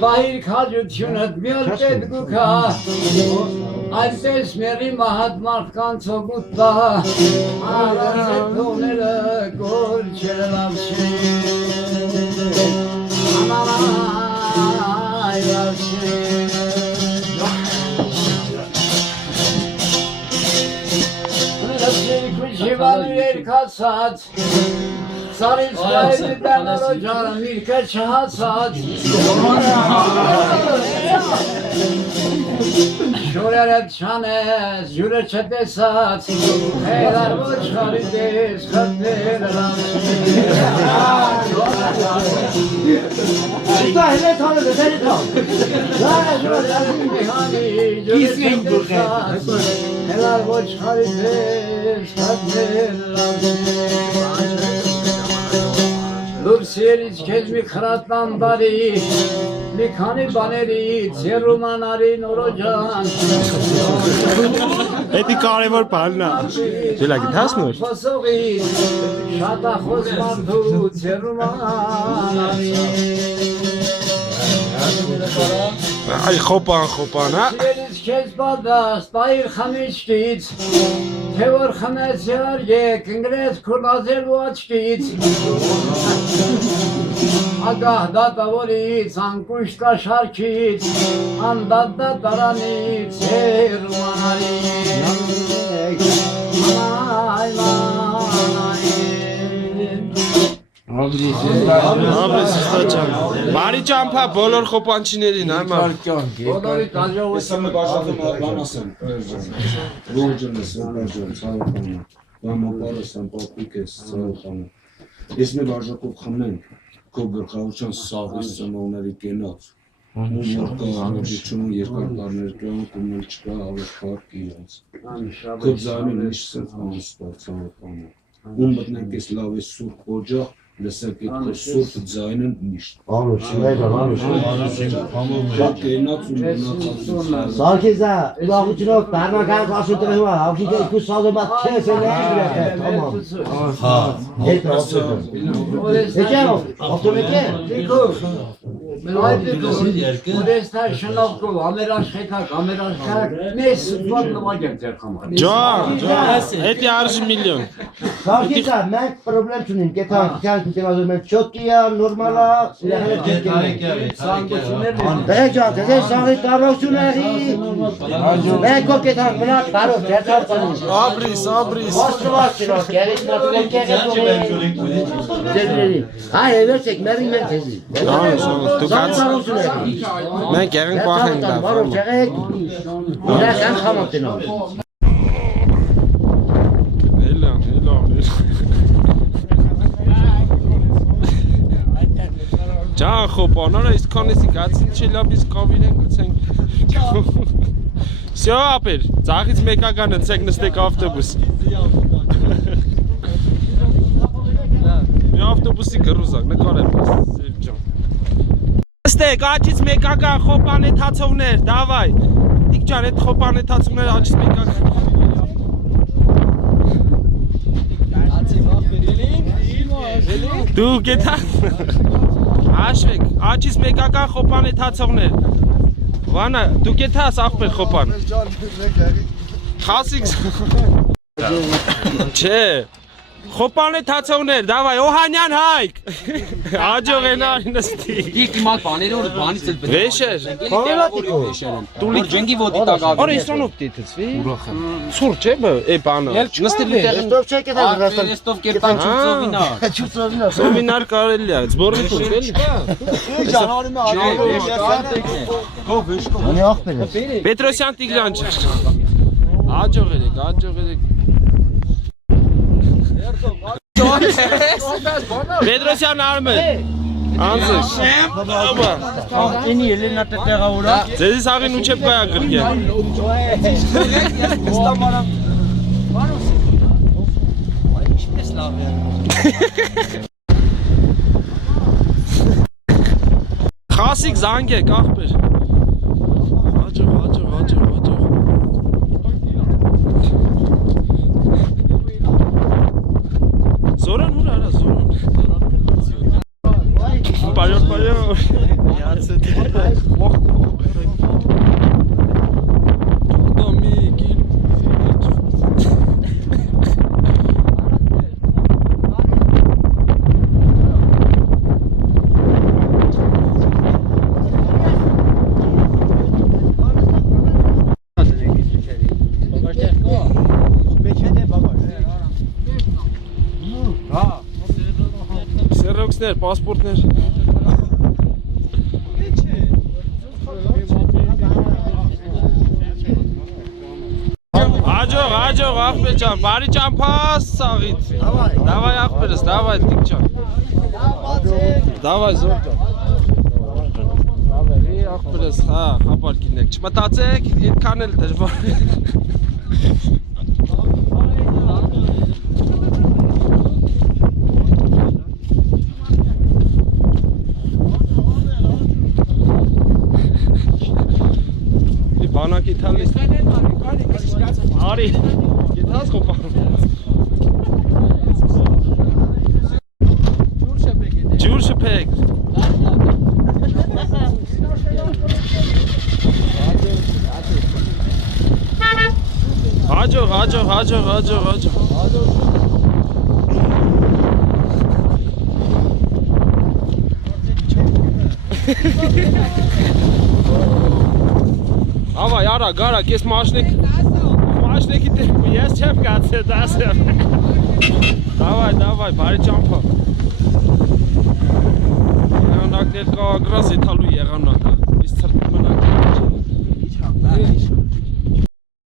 Bahir քաջությունդ միալ պետ գուքա Այսպես մերի մահատմարդ կանցոգուտ տա Արած է թողները գոր չելավշի Անանայ լավշի Լավշի քուշիվալու երկացած Sarıç kaybeden olacağım birkaç hasat Şureret şanes, yürü çete sat Heyler bu çarides, katlir Usta hele tanıdı, seni tanı. Gizgin durken Heyler bu çarides, katlir Լուրսերից քեզ մի խրատան բարի, մի քանի բաներից, երումանարի նորոջան Էդի կարևոր բանն է։ Ջելակի դասնոր։ Խոսողից, շատախոս մարդուց, երումանարի Այ խոպան, հա։ Լուրսերից քեզ բադաստ, այր խմիչքից Թե որ խմես երարեք, ընգրես քուրնազելու աչքից Ագահ դատավորից, անկուշտ կաշարքից Անդատ դատարանից, երումանարից Այ Ապրես ստաճան։ Բարի ճամփա բոլոր խոպանչիներին, այմա։ Բոլորի տաջողություն Ես ամը բաժանում բան ասեմ։ Ողջույն ես, ցավոքանը։ Բամոպարս ամպապիկ ես, ցավոքանը։ Ես մի բաժակով խմենք, քո գլխավորության սաղից ծնողների կենաց։ Երկար առողջություն, երկար տարիներ կյանք, ումել չկա, ավելի փառք իրենց։ Քո ձայնը միշտ անստեղ ցավոքանը։ Ում մտնենք ես լավ է սուրբ օջախ Լսեք այդ սուրբ ձայնը միշտ։ Sarkıza, ülakıcın yok, parmaklar karşıtırı var. Avşıda iki sağlamak kesene tamam. Ha. Evet, olsun. Geçen o, otometre. Ուրեստար շնորհքով ամերաշխեքակ, մեզ սուտված նվագեմ ձեր համար։ Ջան, էդի արժի միլիոն։ Sarkıza, ben problem çunayım. Getan, Temazo ben çok iyi ya, normal Ben can, teze sağlık davranışları. Ben koketan, bırak paro, gerçekten sanırım. Abris. Başlı başlı, gerek matematik gerek. Hayır, versek, merin ben tezi. Tu kannst. Mən gəlin baxın da. Var o gerek. Ya sen tamam dedim. Elan. Ջան, խոպանները իսկանեսի գացին չելապիս կավին են գցենք։ Всё, ապեր, ծաղից մեկական ընցեք նստեք ավտոբուս։ Մի ավտոբուսի գրուզակ, նկարեմ, սև ջան։ Նստեք, աչից մեկական խոպանեթացողներ, դավայ։ Դիք ջան, այդ խոպանեթացողները աչից մեկական։ Դու գետա Աշվեք, աչից մեկական խոպան եթացողներ Վանա, դու գետաս աղբեր խոպան Խասիք Չէ Խոպան եթացողներ, դավայ, Օհանյան հայք Աջող ենարի նստի Դիք իմակ բաները որ բանից էլ պետք Վեշեր Որ ջենգի ոտի տակավ Օր իսոնով դիտեցվի Սուր չէ բը, է բանը Նստել տեղին Stop çek et abi. Ստով կերտան չուծովինա Սովինար կարելի է, զբորվի թուրք էլի Hani ah benim. Պետրոսյան Տիգրան ջան Աջող երեք Պետրոսյան Արմեն Անձıq En iyi elin atı tegavura. Ձեզի սաղին ու չեպ կայա գրկեն Խասիկ զանգեք աղբեր Աջող Զորան ուր արա զորան Պարյոր պասպորտներ։ Հաջող, աղբեր ջան, բարի ճամփա սաղից։ Դավայ աղբերս, դավայ տիկ ջան։ Դավայ զոր ջան։ Դավայ աղբերս, հա, խաբար գինեք։ Չմտածեք, այդքան էլ դժվար։ Բանակի թալիս։ Արի, գիտաս խոպան։ Ջուր շփեք։ Հաջող։ Ava yara gara kes maşneki de yes chef gatse dasem. Davay bari jumpa. Yanak net ka grasi talu yeganak. Is tsartmanak.